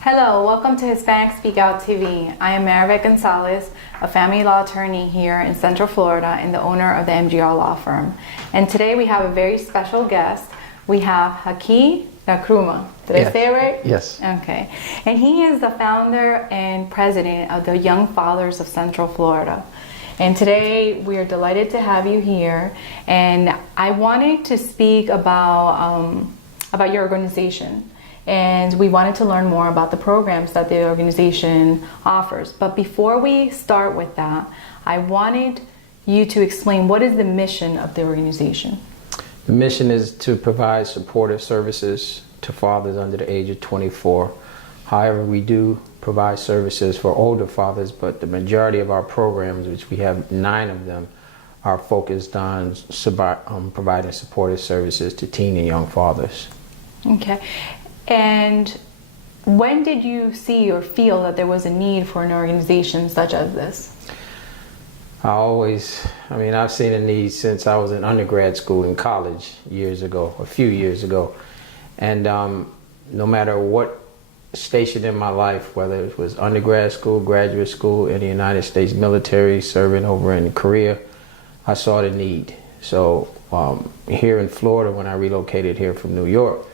Hello, welcome to Hispanic Speak Out TV. I am Marivette Gonzalez, a family law attorney here in Central Florida and the owner of the MGR law firm. And today we have a very special guest. We have Haki Nkrumah. Did I say it right? Yes. Okay. And he is the founder and president of the Young Fathers of Central Florida. And today we are delighted to have you here. And I wanted to speak about your organization. And we wanted to learn more about the programs that the organization offers. But before we start with that, I wanted you to explain what is the mission of the organization. The mission is to provide supportive services to fathers under the age of 24. However, we do provide services for older fathers, but the majority of our programs, which we have 9 of them, are focused on providing supportive services to teen and young fathers. Okay. And when did you see or feel that there was a need for an organization such as this? I've seen a need since I was in undergrad school and college a few years ago. And no matter what station in my life, whether it was undergrad school, graduate school, in the United States military, serving over in Korea, I saw the need. So here in Florida, when I relocated here from New York,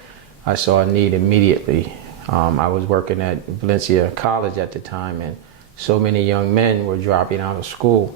I saw a need immediately. I was working at Valencia College at the time, and so many young men were dropping out of school.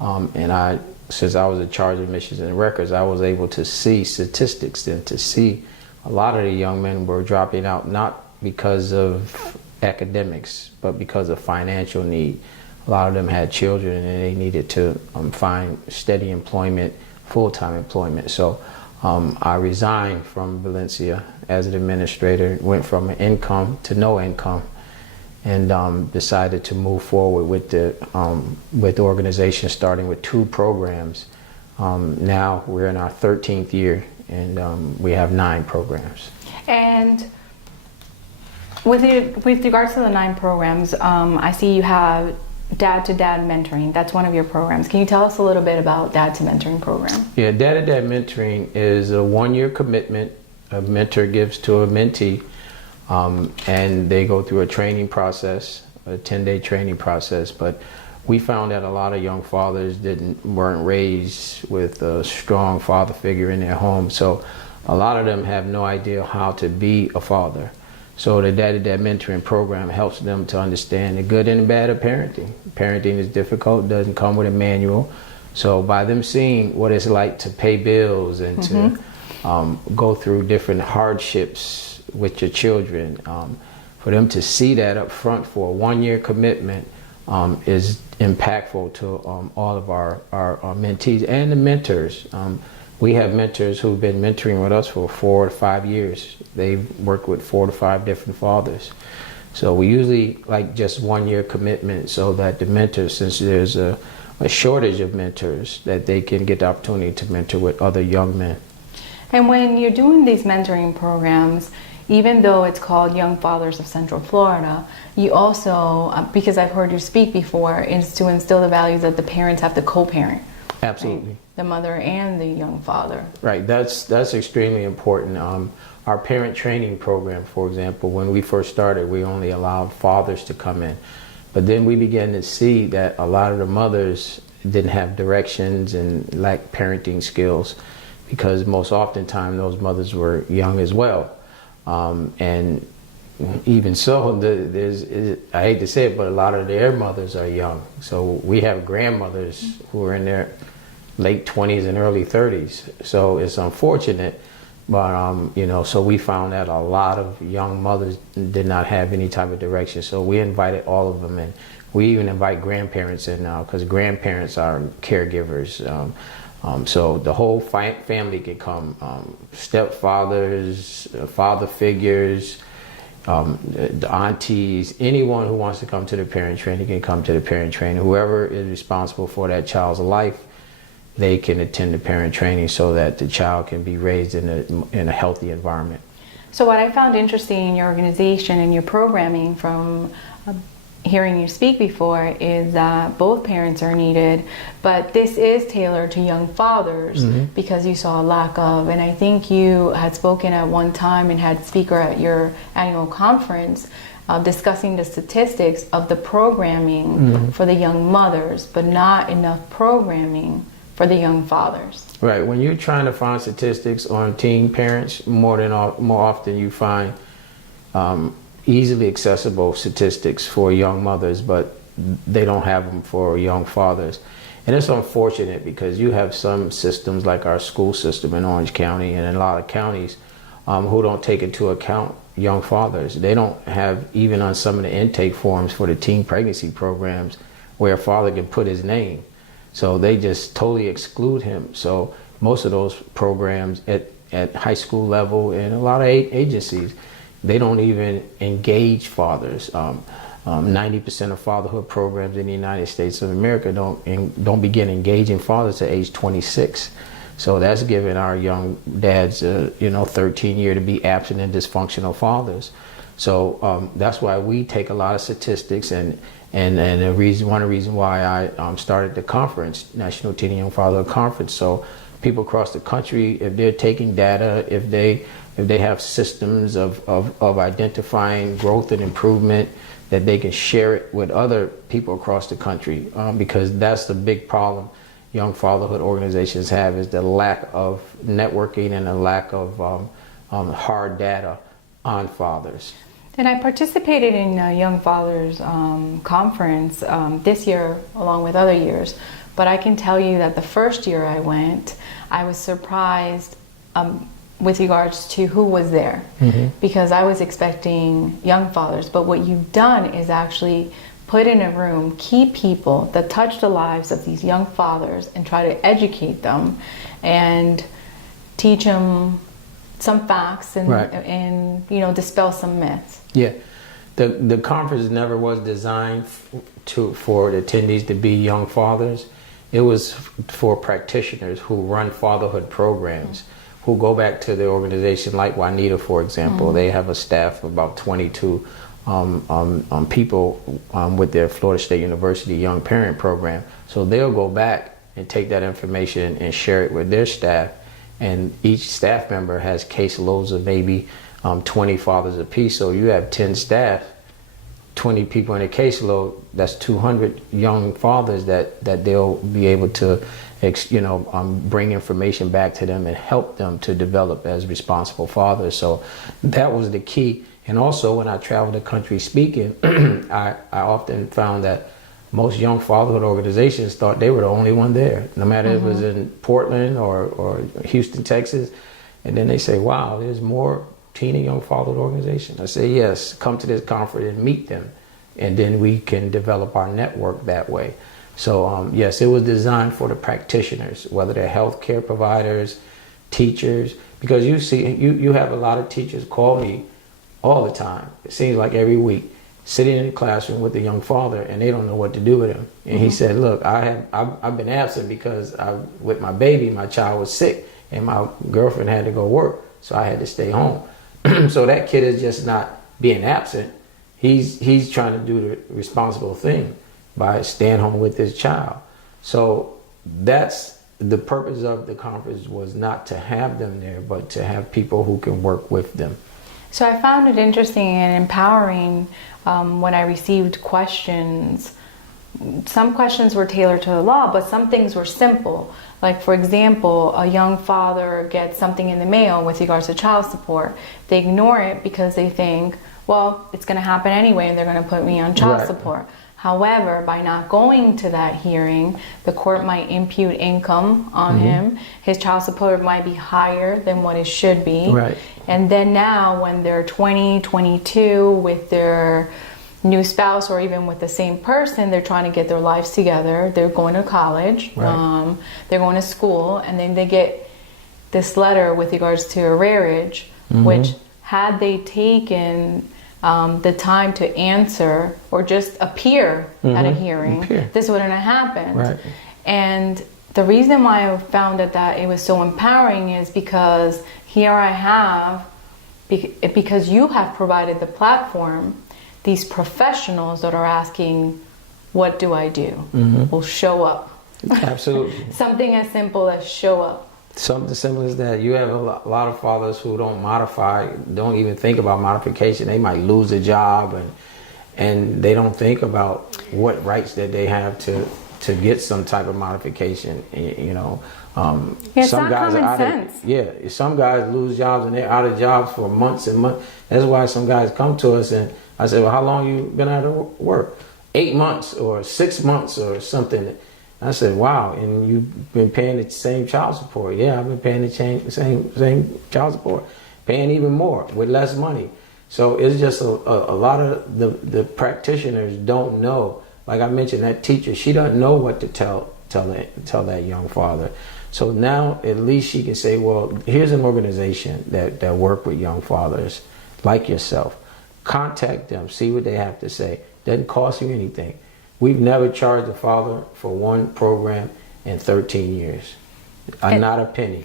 Since I was in charge of admissions and records, I was able to see statistics and to see a lot of the young men were dropping out not because of academics, but because of financial need. A lot of them had children and they needed to find steady employment, full-time employment. So I resigned from Valencia as an administrator, went from an income to no income, and decided to move forward with the organization, starting with 2 programs. Now we're in our 13th year, and we have 9 programs. And with regards to the 9 programs, I see you have Dad-to-Dad Mentoring. That's one of your programs. Can you tell us a little bit about Dad to Mentoring program? Yeah, Dad-to-Dad Mentoring is a 1-year commitment a mentor gives to a mentee, and they go through a training process, a 10-day training process. But we found that a lot of young fathers weren't raised with a strong father figure in their home, so a lot of them have no idea how to be a father. So the Dad-to-Dad Mentoring program helps them to understand the good and the bad of parenting. Parenting is difficult, doesn't come with a manual. So by them seeing what it's like to pay bills and to go through different hardships with your children, for them to see that up front for a 1-year commitment is impactful to all of our mentees and the mentors. We have mentors who've been mentoring with us for 4 to 5 years. They've worked with 4 to 5 different fathers. So we usually like just 1-year commitment so that the mentors, since there's a shortage of mentors, that they can get the opportunity to mentor with other young men. And when you're doing these mentoring programs, even though it's called Young Fathers of Central Florida, you also, because I've heard you speak before, is to instill the values that the parents have to co-parent. Absolutely. Right? The mother and the young father. Right, that's extremely important. Our parent training program, for example, when we first started, we only allowed fathers to come in. But then we began to see that a lot of the mothers didn't have directions and lacked parenting skills, because most oftentimes those mothers were young as well. And even so, I hate to say it, but a lot of their mothers are young. So we have grandmothers who are in their late 20s and early 30s. So it's unfortunate, but so we found that a lot of young mothers did not have any type of direction. So we invited all of them in. We even invite grandparents in now, because grandparents are caregivers. So the whole family can come, stepfathers, father figures, the aunties, anyone who wants to come to the parent training can come to the parent training. Whoever is responsible for that child's life, they can attend the parent training so that the child can be raised in a healthy environment. So what I found interesting in your organization and your programming from hearing you speak before is that both parents are needed, but this is tailored to young fathers because you saw a lack of, and I think you had spoken at one time and had speaker at your annual conference discussing the statistics of the programming for the young mothers, but not enough programming for the young fathers. Right. When you're trying to find statistics on teen parents, more often you find easily accessible statistics for young mothers, but they don't have them for young fathers. And it's unfortunate because you have some systems like our school system in Orange County and in a lot of counties who don't take into account young fathers. They don't have, even on some of the intake forms for the teen pregnancy programs, where a father can put his name. So they just totally exclude him. So most of those programs at high school level and a lot of agencies, they don't even engage fathers. 90% of fatherhood programs in the United States of America don't begin engaging fathers at age 26. So that's giving our young dads, 13 year to be absent and dysfunctional fathers. So that's why we take a lot of statistics, and one of the reasons why I started the conference, National Teen and Young Fatherhood Conference. So people across the country, if they're taking data, if they have systems of identifying growth and improvement, that they can share it with other people across the country, because that's the big problem young fatherhood organizations have, is the lack of networking and the lack of hard data on fathers. And I participated in a Young Fathers conference this year along with other years, but I can tell you that the first year I went, I was surprised with regards to who was there, because I was expecting young fathers, but what you've done is actually put in a room key people that touch the lives of these young fathers and try to educate them and teach them some facts and dispel some myths. Yeah, the conference never was designed for the attendees to be young fathers. It was for practitioners who run fatherhood programs, who go back to the organization like Juanita, for example. They have a staff of about 22 people with their Florida State University Young Parent Program. So they'll go back and take that information and share it with their staff. And each staff member has caseloads of maybe 20 fathers apiece. So you have 10 staff, 20 people in a caseload, that's 200 young fathers that they'll be able to bring information back to them and help them to develop as responsible fathers. So that was the key. And also when I traveled the country speaking, I often found that most young fatherhood organizations thought they were the only one there, no matter if it was in Portland or Houston, Texas. And then they say, wow, there's more teen and young fatherhood organizations. I say, yes, come to this conference and meet them. And then we can develop our network that way. So yes, it was designed for the practitioners, whether they're healthcare providers, teachers, because you have a lot of teachers call me all the time. It seems like every week, sitting in the classroom with a young father, and they don't know what to do with him. And he said, look, I've been absent because with my baby, my child was sick and my girlfriend had to go work, so I had to stay home. So that kid is just not being absent. He's trying to do the responsible thing by staying home with his child. So that's the purpose of the conference, was not to have them there, but to have people who can work with them. So I found it interesting and empowering when I received questions. Some questions were tailored to the law, but some things were simple. Like, for example, a young father gets something in the mail with regards to child support. They ignore it because they think, well, it's going to happen anyway and they're going to put me on child support. However, by not going to that hearing, the court might impute income on him. His child support might be higher than what it should be. Right. And then now when they're 20, 22 with their new spouse, or even with the same person, they're trying to get their lives together. They're going to college, they're going to school, and then they get this letter with regards to arrearage, which had they taken the time to answer or just appear at a hearing, this wouldn't have happened. Right. And the reason why I found that it was so empowering is because here I have, because you have provided the platform these professionals that are asking, what do I do? Will show up. Absolutely. Something as simple as show up. Something simple as that. You have a lot of fathers who don't modify, don't even think about modification. They might lose a job, and they don't think about what rights that they have to get some type of modification. You know, it's some guys are out of, some guys lose jobs and they're out of jobs for months and months. That's why some guys come to us, and I say, well, how long you been out of work? 8 months or 6 months or something. I said, wow, and you've been paying the same child support. Yeah, I've been paying the same child support, paying even more with less money. So it's just a lot of the practitioners don't know. Like I mentioned, that teacher, she doesn't know what to tell that young father. So now at least she can say, well, here's an organization that work with young fathers like yourself. Contact them, see what they have to say. Doesn't cost you anything. We've never charged a father for one program in 13 years. Not a penny.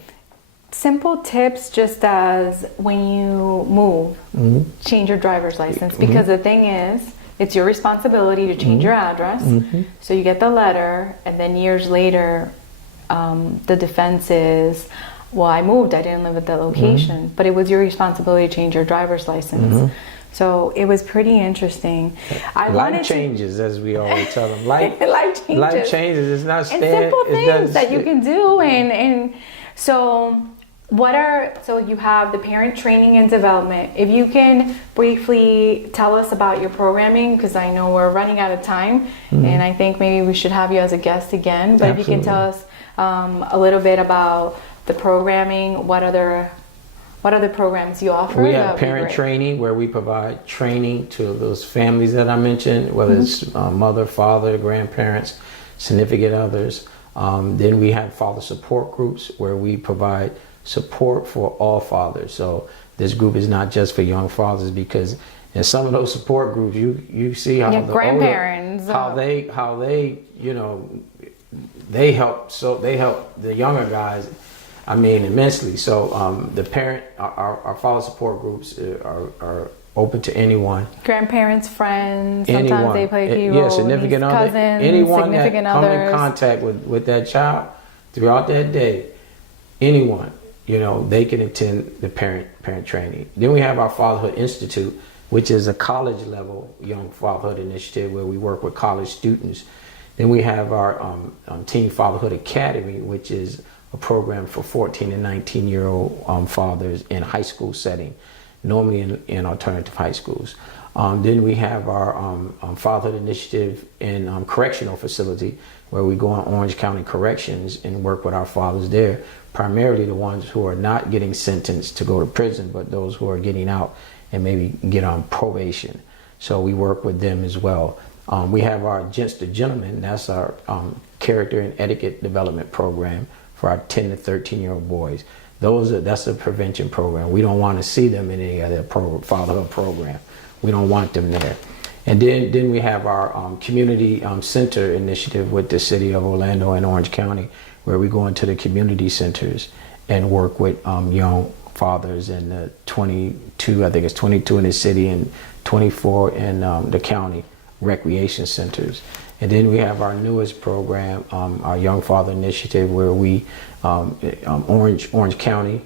Simple tips, just as when you move, change your driver's license. Because the thing is, it's your responsibility to change your address. So you get the letter, and then years later, the defense is, well, I moved, I didn't live at that location. But it was your responsibility to change your driver's license. So it was pretty interesting. Life changes, as we always tell them. Life changes. Life changes. It's not and simple things that you can do. And so you have the parent training and development. If you can briefly tell us about your programming, because I know we're running out of time, and I think maybe we should have you as a guest again. But Absolutely. If you can tell us a little bit about the programming, what other programs you offer? We have parent training, where we provide training to those families that I mentioned, whether it's mother, father, grandparents, significant others. Then we have father support groups, where we provide support for all fathers. So this group is not just for young fathers, because in some of those support groups, you see how the grandparents, how they they help the younger guys. I mean, immensely. So our father support groups are open to anyone. Grandparents, friends, anyone. Sometimes they play a key role. Significant other, cousins, anyone significant that others. come in contact with that child throughout that day, anyone, they can attend the parent training. Then we have our Fatherhood Institute, which is a college level young fatherhood initiative where we work with college students. Then we have our Teen Fatherhood Academy, which is a program for 14 and 19-year-old fathers in high school setting, normally in alternative high schools. Then we have our Fatherhood Initiative in correctional facility, where we go on Orange County Corrections and work with our fathers there, primarily the ones who are not getting sentenced to go to prison, but those who are getting out and maybe get on probation. So we work with them as well. We have our Gents to Gentlemen, that's our character and etiquette development program for our 10 to 13-year-old boys. That's a prevention program. We don't want to see them in any other fatherhood program. We don't want them there. And then we have our community center initiative with the city of Orlando and Orange County, where we go into the community centers and work with young fathers in the 22 in the city and 24 in the county recreation centers. And then we have our newest program, our Young Father Initiative, where we, Orange County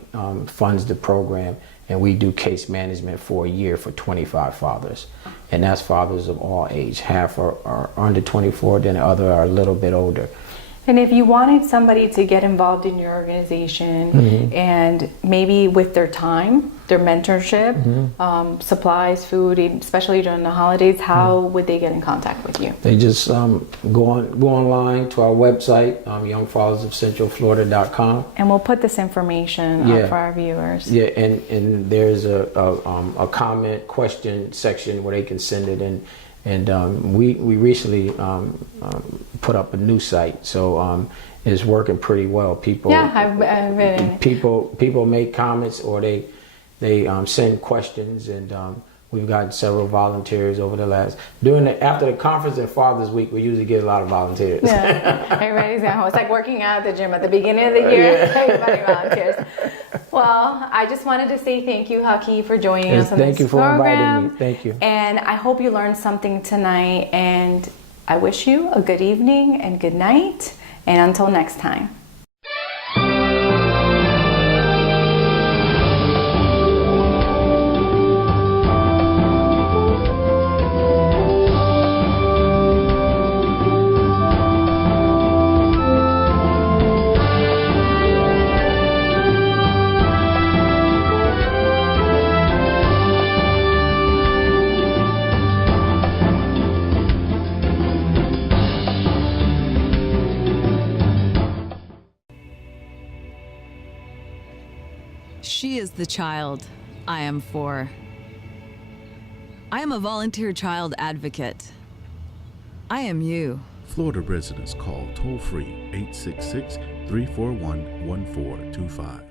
funds the program, and we do case management for a year for 25 fathers. And that's fathers of all age. Half are under 24, then the other are a little bit older. And if you wanted somebody to get involved in your organization and maybe with their time, their mentorship, supplies, food, especially during the holidays, how would they get in contact with you? They just go online to our website, youngfathersofcentralflorida.com. And we'll put this information up for our viewers. Yeah, and there's a comment question section where they can send it in. And we recently put up a new site, so it's working pretty well. People, I've been. People make comments, or they send questions, and We've gotten several volunteers over the last, after the conference and Father's Week, we usually get a lot of volunteers. Yeah, everybody's at home. It's like working out at the gym at the beginning of the year. Yeah. Everybody volunteers. Well, I just wanted to say thank you, Haki, for joining us on Thank this you for program. inviting me. Thank you. And I hope you learned something tonight. And I wish you a good evening and good night. And until next time. She is the child I am for. I am a volunteer child advocate. I am you. Florida residents call toll-free 866-341-1425.